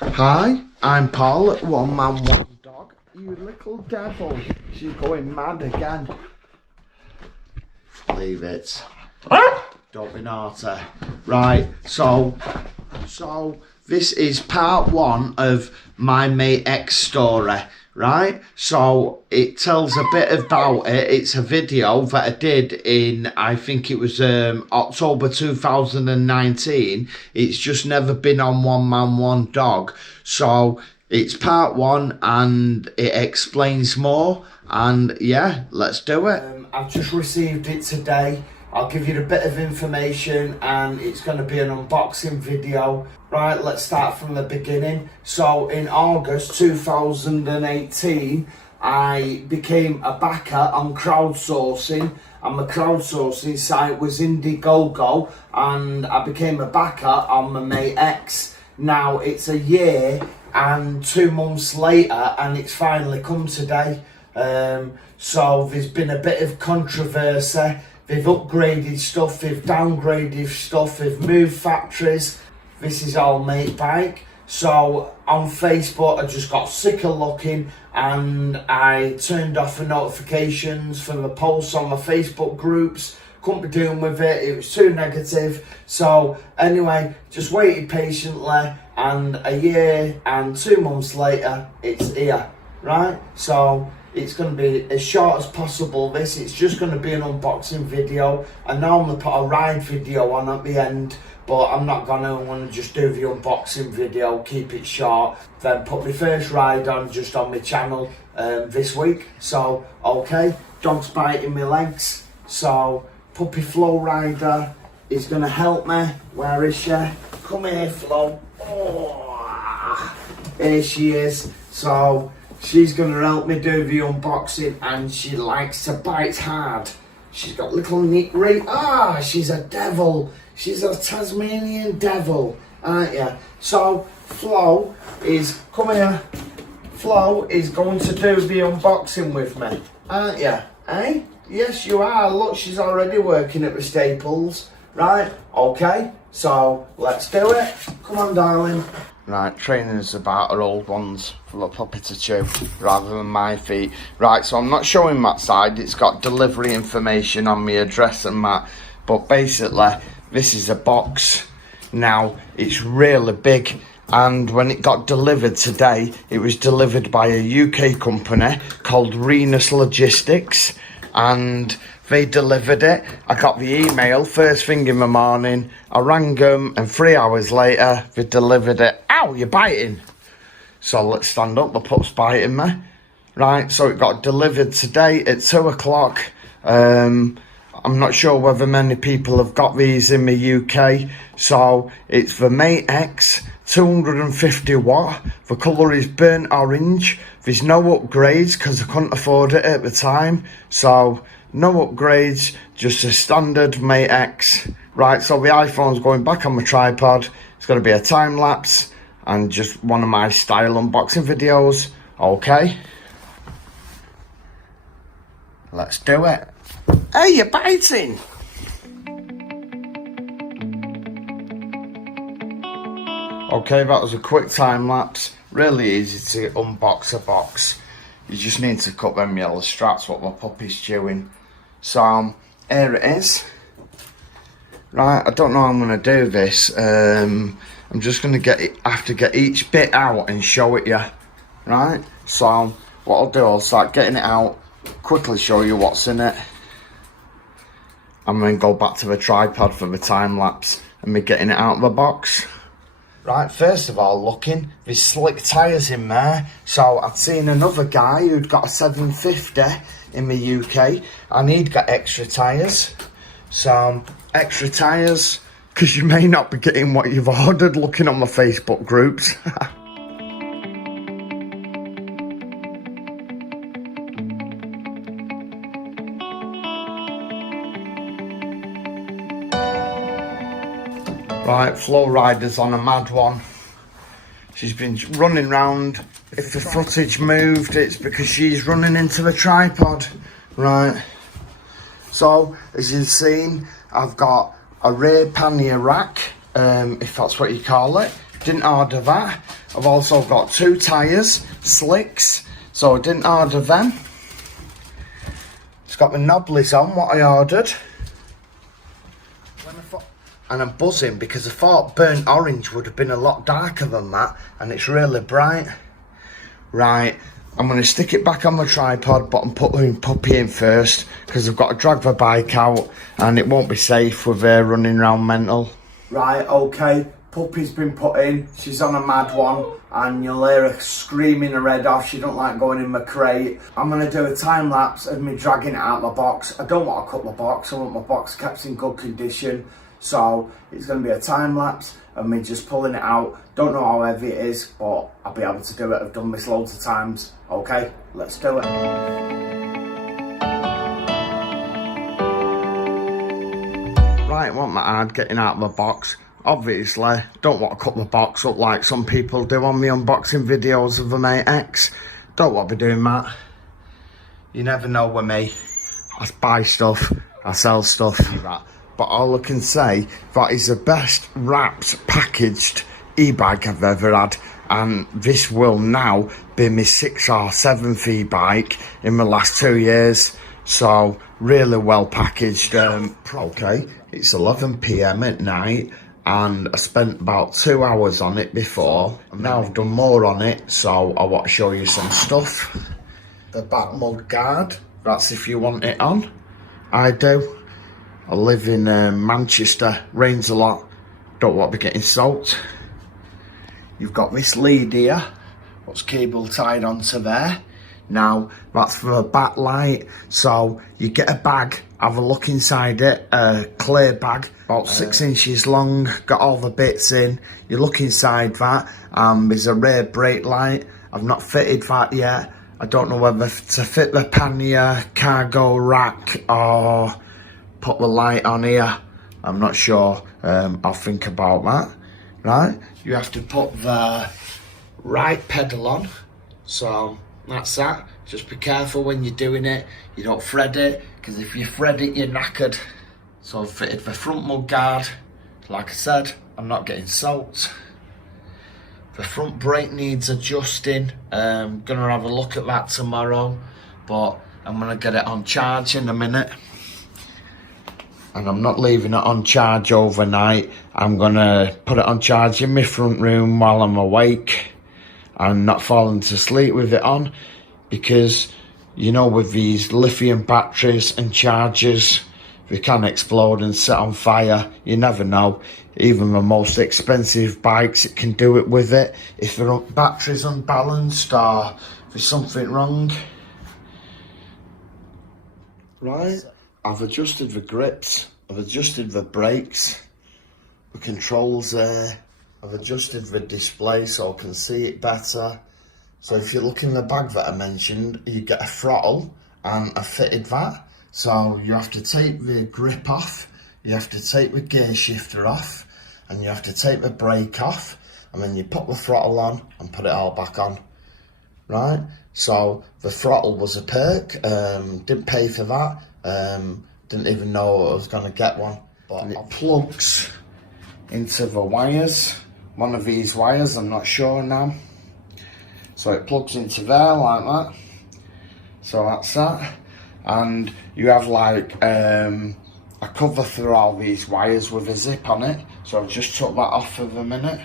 Hi, I'm Paul at One Man One Dog. You little devil. She's going mad again. Leave it. Don't be naughty. Right, so this is part one of my mate X story. Right, so it tells a bit about it. It's a video that I did in, I think it was October 2019. It's just never been on One Man One Dog. So it's part one and it explains more. And yeah, let's do it. I've just received it today. I'll give you a bit of information and it's going to be an unboxing video. Right, let's start from the beginning. So in August 2018, I became a backer on crowdsourcing, and my crowdsourcing site was Indiegogo, and I became a backer on my mate X. Now it's a year and 2 months later and it's finally come today. So there's been a bit of controversy. They've upgraded stuff, they've downgraded stuff, they've moved factories. This is all mate.bike. So on Facebook, I just got sick of looking and I turned off the notifications from the posts on my Facebook groups. Couldn't be doing with it, it was too negative. So anyway, just waited patiently and a year and 2 months later, it's here, right? So it's going to be as short as possible. It's just going to be an unboxing video. I normally put a ride video on at the end, but I'm not going to. I'm going to just do the unboxing video, keep it short, then put my first ride on just on my channel this week. So, okay, dog's biting my legs. So, Puppy Flow Rider is going to help me. Where is she? Come here, Flo. Oh, here she is. So, she's going to help me do the unboxing and she likes to bite hard. She's got little neat she's a devil. She's a Tasmanian devil, aren't you? So Flo is, come here. Flo is going to do the unboxing with me, aren't you? Eh? Yes, you are. Look, she's already working at the Staples. Right, okay. So let's do it. Come on, darling. Right, training is about her old ones for the puppy to chew rather than my feet. Right, so I'm not showing that side. It's got delivery information on my address and that. But basically, this is a box. Now, it's really big. And when it got delivered today, it was delivered by a UK company called Renus Logistics. And they delivered it. I got the email first thing in the morning. I rang them and 3 hours later they delivered it. Ow, you're biting. So let's stand up, the pup's biting me. Right, so it got delivered today at 2 o'clock. I'm not sure whether many people have got these in the UK. So it's the Mate X 250 watt. The colour is burnt orange. There's no upgrades because I couldn't afford it at the time. So no upgrades, just a standard Mate X. Right, so the iPhone's going back on my tripod. It's going to be a time lapse and just one of my style unboxing videos. Okay. Let's do it. Hey, you're biting. Okay, that was a quick time lapse. Really easy to unbox a box. You just need to cut them yellow straps what my puppy's chewing. So here it is. Right, I don't know how I'm going to do this. I'm just going to have to get each bit out and show it you. Right, so what I'll do, I'll start getting it out, quickly show you what's in it, and then go back to the tripod for the time lapse and me getting it out of the box. Right, first of all, looking, there's slick tyres in there. So I'd seen another guy who'd got a 750 in the UK and he'd got extra tyres. So extra tyres, because you may not be getting what you've ordered looking on my Facebook groups. Right, Flow Rider's on a mad one. She's been running round. If the footage moved, it's because she's running into the tripod. Right. So, as you've seen, I've got a rear pannier rack, if that's what you call it. didn't order that. I've also got 2 tyres, slicks, so I didn't order them. It's got the knobblies on, what I ordered. And I'm buzzing because I thought burnt orange would have been a lot darker than that, and it's really bright. Right, I'm going to stick it back on my tripod, but I'm putting Puppy in first because I've got to drag the bike out and it won't be safe with her running around mental. Right, okay, Puppy's been put in. She's on a mad one and you'll hear her screaming her head off. She don't like going in my crate. I'm going to do a time lapse of me dragging it out of my box. I don't want to cut my box. I want my box kept in good condition. So it's going to be a time lapse of me just pulling it out. Don't know how heavy it is, but I'll be able to do it. I've done this loads of times. Okay, let's do it. Right, want my hand getting out of the box. Obviously, don't want to cut the box up like some people do on the unboxing videos of the Mate X. Don't want to be doing that. You never know with me. I buy stuff, I sell stuff. But all I can say, that is the best wrapped, packaged e-bike I've ever had. And this will now be my 6th or 7th e-bike in the last 2 years. So, really well packaged. Okay, it's 11 PM at night. And I spent about 2 hours on it before. And now I've done more on it, so I want to show you some stuff. The back mud guard, that's if you want it on. I do. I live in Manchester, rains a lot, don't want to be getting soaked. You've got this lead here, what's cable tied onto there. Now, that's for a backlight, so you get a bag, have a look inside it, a clear bag, about 6 inches long, got all the bits in. You look inside that, there's a rear brake light. I've not fitted that yet. I don't know whether to fit the pannier, cargo rack, or put the light on here. I'm not sure. I'll think about that. Right, you have to put the right pedal on. So that's that. Just be careful when you're doing it. You don't thread it, because if you thread it, you're knackered. So I've fitted the front mud guard. Like I said, I'm not getting soaked. The front brake needs adjusting. Gonna have a look at that tomorrow, but I'm gonna get it on charge in a minute. And I'm not leaving it on charge overnight. I'm gonna put it on charge in my front room while I'm awake and not falling to sleep with it on, because you know, with these lithium batteries and chargers, they can explode and set on fire. You never know. Even the most expensive bikes, it can do it with it. If the battery's unbalanced or if there's something wrong. Right, I've adjusted the grips, I've adjusted the brakes, the controls there, I've adjusted the display so I can see it better. So if you look in the bag that I mentioned, you get a throttle, and I fitted that. So you have to take the grip off, you have to take the gear shifter off, and you have to take the brake off, and then you put the throttle on and put it all back on. Right, so the throttle was a perk, didn't pay for that, didn't even know I was going to get one, but it plugs into the wires, one of these wires, I'm not sure now, so it plugs into there like that, so that's that, and you have like a cover through all these wires with a zip on it, so I've just took that off for the minute.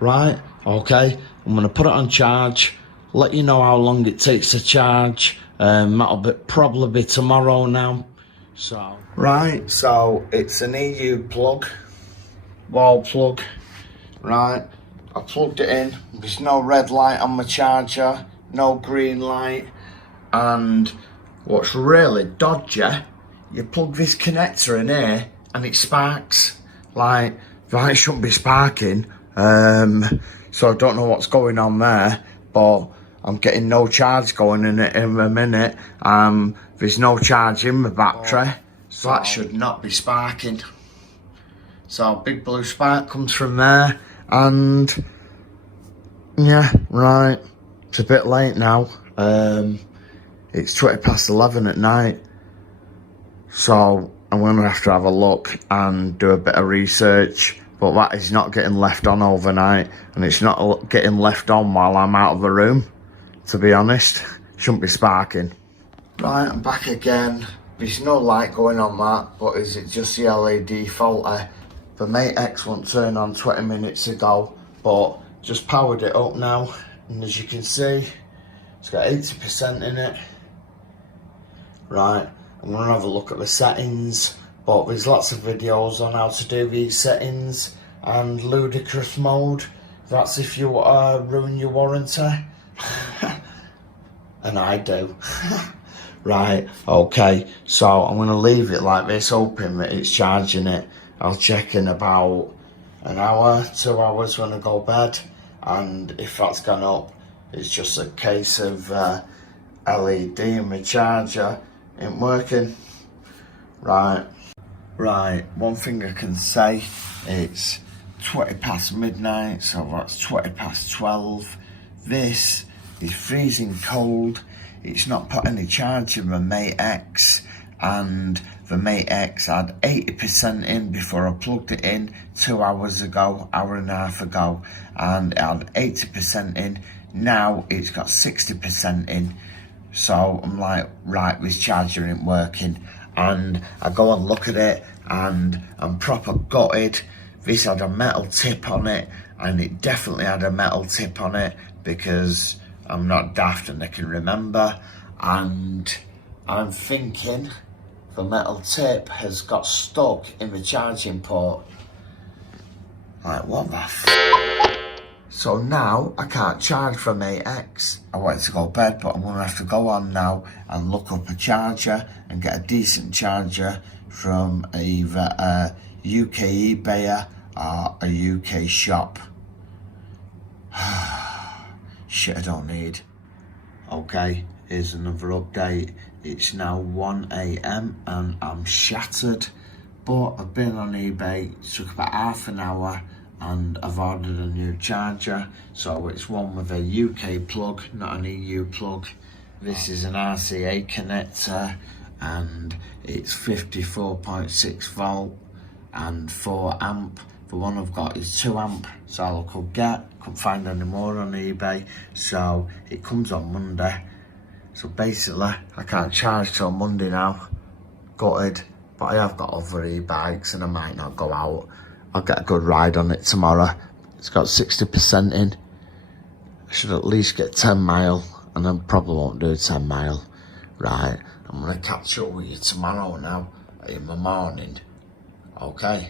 Right, okay, I'm going to put it on charge, let you know how long it takes to charge. That'll probably be tomorrow now. So right, so it's an EU plug, wall plug. Right, I plugged it in, there's no red light on my charger, no green light, and what's really dodgy, you plug this connector in here and it sparks. Like, that shouldn't be sparking. So I don't know what's going on there, but I'm getting no charge going in it in a minute. There's no charge in the battery, so that should not be sparking. So big blue spark comes from there, and yeah, right, it's a bit late now. It's 11 at night, so I'm going to have a look and do a bit of research, but that is not getting left on overnight, and it's not getting left on while I'm out of the room, to be honest. Shouldn't be sparking. Right, I'm back again. There's no light going on that, but is it just the LED faulty? The Mate X won't turn on 20 minutes ago, but just powered it up now, and as you can see, it's got 80% in it. Right, I'm going to have a look at the settings, but there's lots of videos on how to do these settings, and ludicrous mode, that's if you ruin your warranty. And I do. Right, okay, so I'm going to leave it like this, hoping that it's charging it. I'll check in about an hour, 2 hours when I go bed, and if that's gone up, it's just a case of LED and my charger ain't working. Right, one thing I can say, it's 20 past midnight, so that's 20 past 12. This is freezing cold. It's not put any charge in the Mate X, and the Mate X had 80% in before I plugged it in 2 hours ago, hour and a half ago, and it had 80% in. Now it's got 60% in, so I'm like, right, this charger ain't working, and I go and look at it, and I'm proper gutted. This had a metal tip on it, and it definitely had a metal tip on it, because I'm not daft and I can remember, and I'm thinking the metal tip has got stuck in the charging port. Like, what the f***? So now I can't charge from Mate X. I wanted to go to bed, but I'm going to have to go on now and look up a charger and get a decent charger from either a UK eBayer or a UK shop. Shit I don't need. Okay, here's another update. It's now 1 AM and I'm shattered, but I've been on eBay. It took about half an hour and I've ordered a new charger. So it's one with a UK plug, not an EU plug. This is an RCA connector, and it's 54.6 volt and 4 amp. The one I've got is 2 amp, so all I could get. Couldn't find any more on eBay, so it comes on Monday. So basically, I can't charge till Monday now. Gutted, but I have got other e-bikes and I might not go out. I'll get a good ride on it tomorrow. It's got 60% in. I should at least get 10 mile, and I probably won't do 10 mile. Right, I'm gonna catch up with you tomorrow now in the morning. Okay?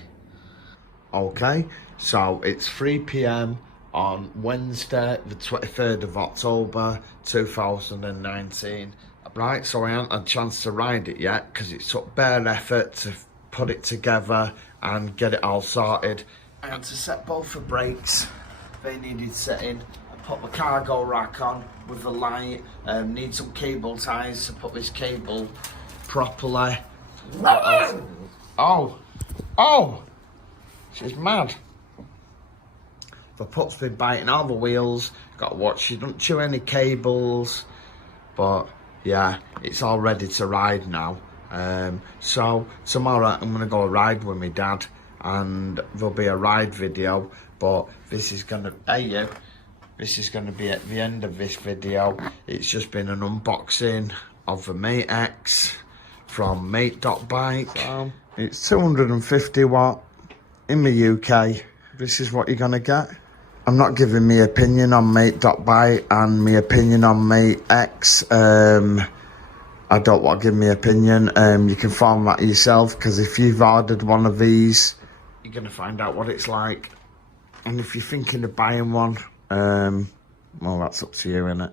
Okay, so it's 3 PM on Wednesday, the 23rd of October, 2019. Right, so I haven't had a chance to ride it yet, because it took bare effort to put it together and get it all sorted. I had to set both the brakes, they needed setting. I put the cargo rack on with the light, need some cable ties to put this cable properly. Oh! She's mad. The put's been biting all the wheels. Got to watch she don't chew any cables. But yeah, it's all ready to ride now. So tomorrow I'm gonna go a ride with my dad, and there'll be a ride video. But this is gonna this is gonna be at the end of this video. It's just been an unboxing of the Mate X from mate.bike. It's 250 watt. In the UK, this is what you're gonna get. I'm not giving my opinion on mate.bike and my opinion on Mate X. I don't want to give my opinion. You can form that yourself, because if you've ordered one of these, you're gonna find out what it's like. And if you're thinking of buying one, well, that's up to you, innit?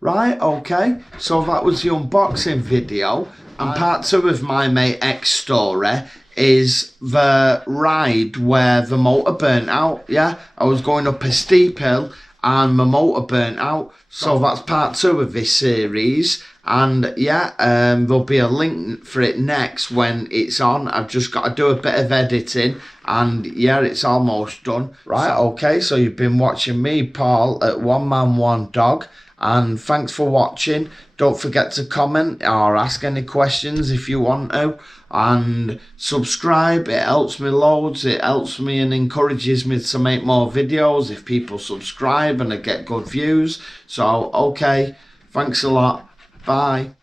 Right, okay, so that was the unboxing video, and part 2 of my Mate X story is the ride where the motor burnt out. Yeah, I was going up a steep hill and my motor burnt out, so that's part 2 of this series. And yeah, there'll be a link for it next when it's on. I've just got to do a bit of editing, and yeah, it's almost done. Right, okay, so you've been watching me, Paul, at One Man One Dog, And thanks for watching. Don't forget to comment or ask any questions if you want to. And subscribe, it helps me loads. It helps me and encourages me to make more videos if people subscribe and I get good views. So, okay, thanks a lot. Bye.